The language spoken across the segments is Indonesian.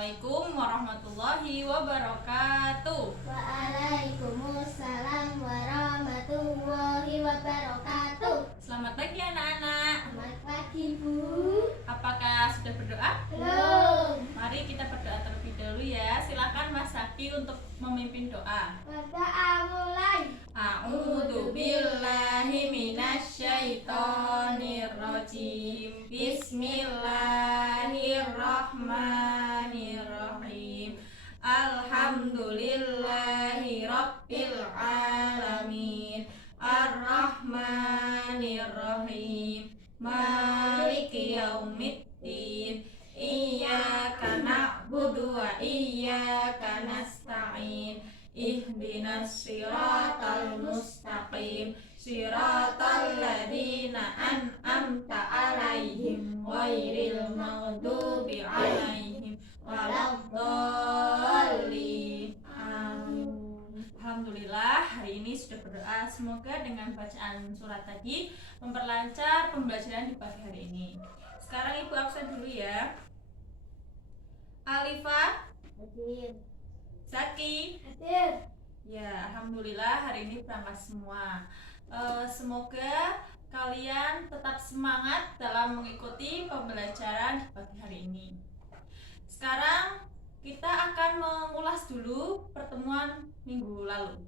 Assalamualaikum warahmatullahi wabarakatuh. Waalaikumsalam warahmatullahi wabarakatuh. Selamat pagi anak-anak. Selamat pagi, Bu. Apakah sudah berdoa? Belum. Mari kita berdoa terlebih dahulu ya. Silakan Mas Zaki untuk memimpin doa. Berdoa mulai. A'udzu billahi minasyaitonir rajim. Bismillahirrahmanirrahim. Alhamdulillahi rabbil alamin. Ar-Rahmanir-Rahim. Maliki yaumiddin. Iyyaka na'budu wa iyyaka nasta'in. Ihdinas siratal mustaqim. Siratal ladzina an'amta 'alaihim ghairil maghdubi 'alaihim waladdallin. Amin. Alhamdulillah, hari ini sudah berdoa. Semoga dengan bacaan surat tadi memperlancar pembelajaran di pagi hari ini. Sekarang Ibu absen dulu ya. Alifah, Hadir. Zaki. Hadir. Ya, alhamdulillah hari ini berangkat semua. Semoga kalian tetap semangat dalam mengikuti pembelajaran di pagi hari ini. Sekarang kita akan mengulas dulu pertemuan minggu lalu.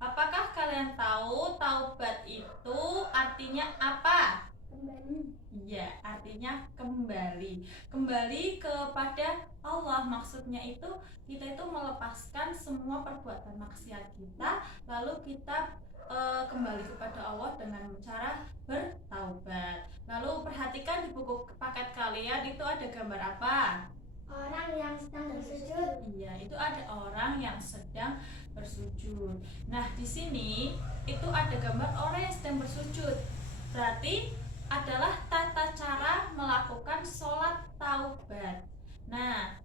Apakah kalian tahu taubat itu artinya apa? Kembali. Iya, artinya kembali. Kembali kepada Allah. Maksudnya itu kita itu melepaskan semua perbuatan maksiat kita, lalu kita kembali kepada Allah dengan cara bertaubat. Lalu perhatikan di buku paket kalian itu ada gambar apa? Orang yang sedang bersujud. Iya, itu ada orang yang sedang bersujud. Nah, di sini itu ada gambar orang yang sedang bersujud. Berarti adalah tata cara melakukan sholat taubat. Nah,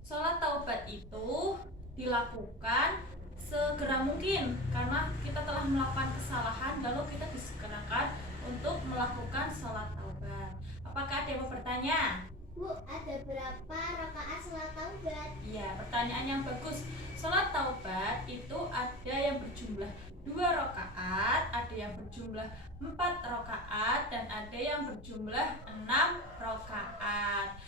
sholat taubat itu dilakukan segera mungkin karena kita telah melakukan kesalahan, lalu kita disegerakan untuk melakukan sholat taubat. Apakah ada yang mau bertanya? Bu, ada berapa rakaat sholat taubat? Iya, pertanyaan yang bagus. Sholat taubat itu ada yang berjumlah 2 rakaat, ada yang berjumlah 4 rakaat, dan ada yang berjumlah 6 rakaat.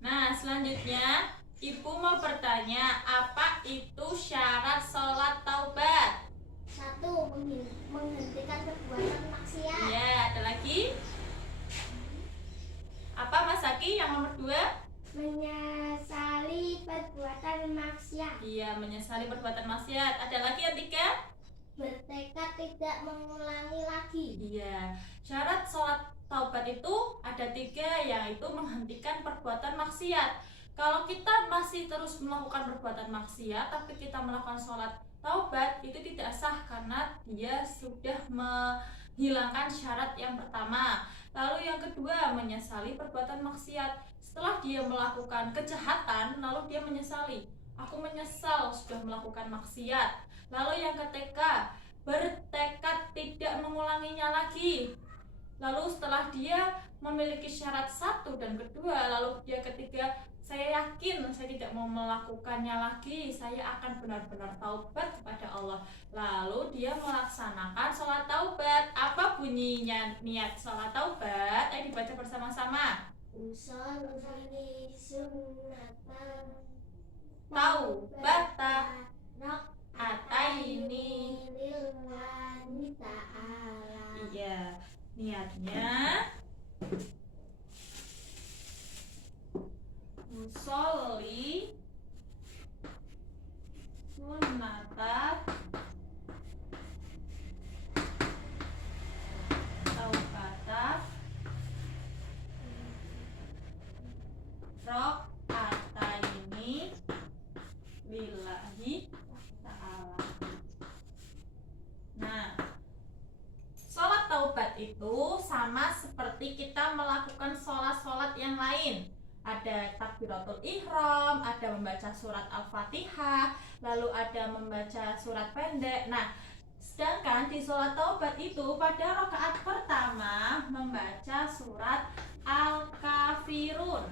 Nah, selanjutnya Ibu mau bertanya, apa itu syarat sholat taubat? 1. Menghentikan perbuatan maksiat. Iya, ada lagi? Apa Mas Zaki yang nomor 2? Menyesali perbuatan maksiat. Iya, menyesali perbuatan maksiat. Ada lagi yang 3? Bertekad tidak mengulangi lagi. Iya, syarat sholat taubat itu ada 3, yaitu menghentikan perbuatan maksiat. Kalau kita masih terus melakukan perbuatan maksiat, tapi kita melakukan sholat taubat, itu tidak sah karena dia sudah menghilangkan syarat yang pertama. Lalu yang kedua, menyesali perbuatan maksiat. Setelah dia melakukan kejahatan, lalu dia menyesali. Aku menyesal sudah melakukan maksiat. Lalu yang ketiga, bertekad tidak mengulanginya lagi. Lalu setelah dia memiliki syarat 1 dan kedua, lalu dia ketiga, saya yakin saya tidak mau melakukannya lagi, saya akan benar-benar taubat kepada Allah. Lalu dia melaksanakan sholat taubat. Apa bunyinya niat sholat taubat? Ayo dibaca bersama-sama. Usolli sunnatan Taubata ataini ataini. lillahi ta'ala. Iya, niatnya usolli sunnatat taubata rakaataini lillahi ta'ala. Nah, sholat taubat itu sama seperti kita melakukan sholat-sholat yang lain. Ada takbiratul ihram, ada membaca surat Al-Fatihah, lalu ada membaca surat pendek. Nah, sedangkan di sholat taubat itu pada rakaat pertama membaca surat Al-Kafirun.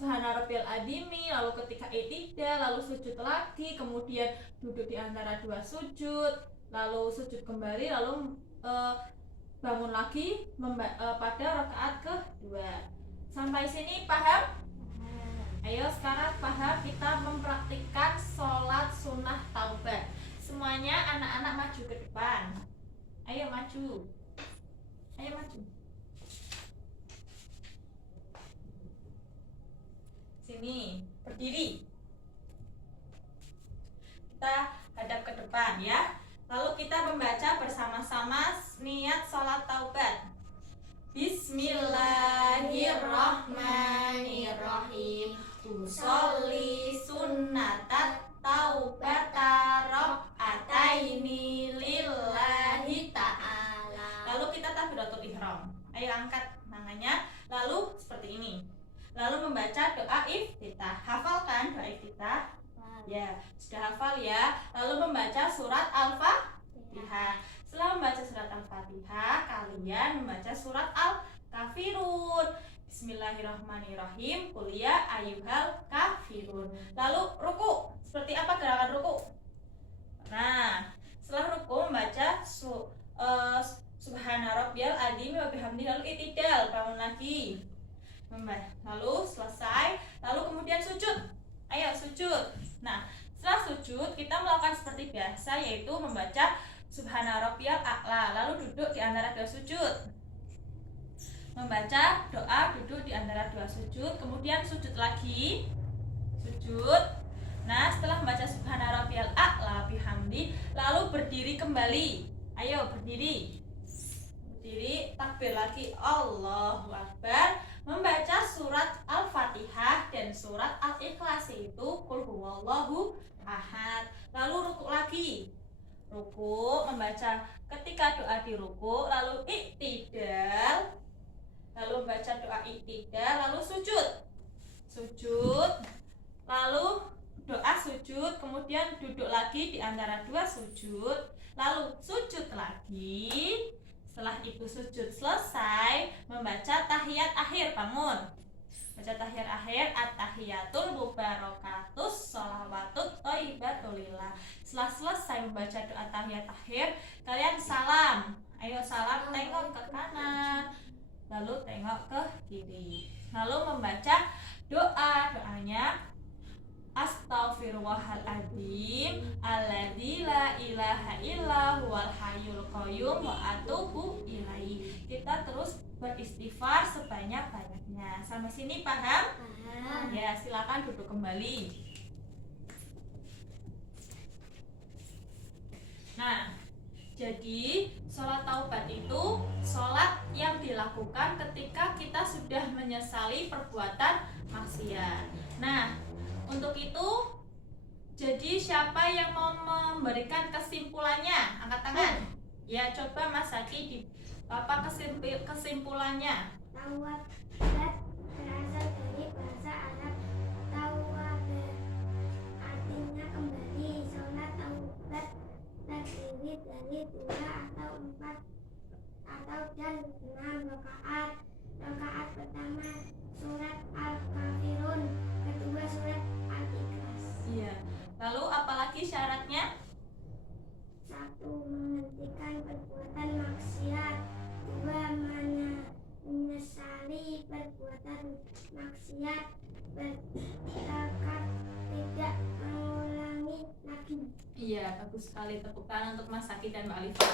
subhana rabbiyal adimi, lalu ketika i'tidal, lalu sujud lagi, kemudian duduk di antara dua sujud, lalu sujud kembali, lalu bangun lagi pada rakaat kedua. Sampai sini paham? Ayo sekarang paham, kita mempraktikkan sholat sunnah taubat. Semuanya anak-anak maju ke depan. Ayo maju. Ayo maju. Sini, berdiri. Kita hadap ke depan ya. Lalu kita membaca bersama-sama niat sholat taubat. Bismillahirrahmanirrahim. Usolli sunnatat taubata rakaataini lillahi ta'ala. Lalu kita takbiratul ihram. Ayo angkat tangannya. Lalu seperti ini. Lalu membaca doa iftitah. Hafalkan doa iftitah? Ya, sudah hafal ya. Lalu membaca surat Al-Fatihah. Setelah membaca surat Al-Fatihah, kalian membaca surat Al-Kafirun. Bismillahirrahmanirrahim. Qul ya ayyuhal kafirun. Lalu ruku. Seperti apa gerakan ruku? Nah, setelah ruku membaca subhana rabbiyal azim wa bihamdihi, lalu i'tidal, bangun lagi. Lalu selesai, lalu kemudian sujud. Ayo sujud. Nah, setelah sujud kita melakukan seperti biasa, yaitu membaca subhana rabbiyal a'la, lalu duduk di antara dua sujud. Membaca doa duduk di antara dua sujud, kemudian sujud lagi. Sujud. Nah, setelah membaca subhana rabbiyal a'la bihamdi, lalu berdiri kembali. Ayo berdiri. Berdiri, takbir lagi, Allahu Akbar. Membaca surat Al-Fatihah dan surat Al-Ikhlas, itu Qul huwallahu ahad. Lalu ruku lagi. Ruku, membaca ketika doa di ruku, lalu i'tidal, lalu membaca doa i'tidal, lalu sujud. Sujud, lalu doa sujud, kemudian duduk lagi di antara dua sujud, lalu sujud lagi. Setelah itu sujud selesai, membaca tahiyat akhir, bangun. Baca tahiyat akhir, at-tahiyatul mubarakatus sholawatut thayyibatulillah. Setelah selesai membaca doa tahiyat akhir, kalian salam. Ayo salam, tengok ke kanan, lalu tengok ke kiri. Lalu membaca doanya, astaghfirullahaladzim alladzi la ilaha illa huwal hayyul qayyum wa atubu ilaihi. Kita terus beristighfar sebanyak-banyaknya. Sampai sini paham? Paham. Ya, silakan duduk kembali. Nah, jadi sholat taubat itu sholat yang dilakukan ketika kita sudah menyesali perbuatan maksiat. Nah, untuk itu, jadi siapa yang mau memberikan kesimpulannya? Angkat tangan. Ya, coba Mas Zaki di apa kesimpulannya? Taubat berasal dari bahasa Arab tawaba, artinya kembali. Sholat taubat terdiri dari 2 atau 4 dan 6 rakaat. Rakaat pertama surat Al-Kafirun, kedua surat Al-Ikhlas. Iya. Lalu apalagi syaratnya? 1. Menghentikan perbuatan maksiat. 2. Menyesali perbuatan maksiat, bertekad tidak mengulangi lagi. Iya, bagus sekali. Tepuk tangan untuk Mas Zaki dan Mbak Alifa.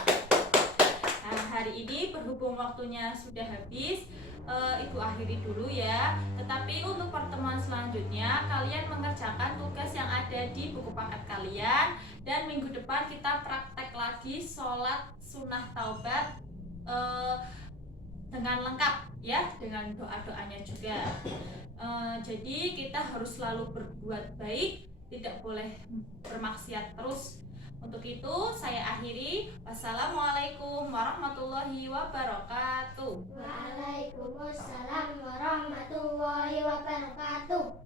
Nah, hari ini berhubung waktunya sudah habis, Ibu akhiri dulu ya. Tetapi untuk pertemuan selanjutnya kalian mengerjakan tugas yang ada di buku paket kalian, dan minggu depan kita praktek lagi sholat sunnah taubat dengan lengkap ya, dengan doa-doanya juga. Jadi kita harus selalu berbuat baik, tidak boleh bermaksiat terus. Untuk itu saya akhiri. Wassalamualaikum warahmatullahi wabarakatuh. Waalaikumsalam warahmatullahi wabarakatuh.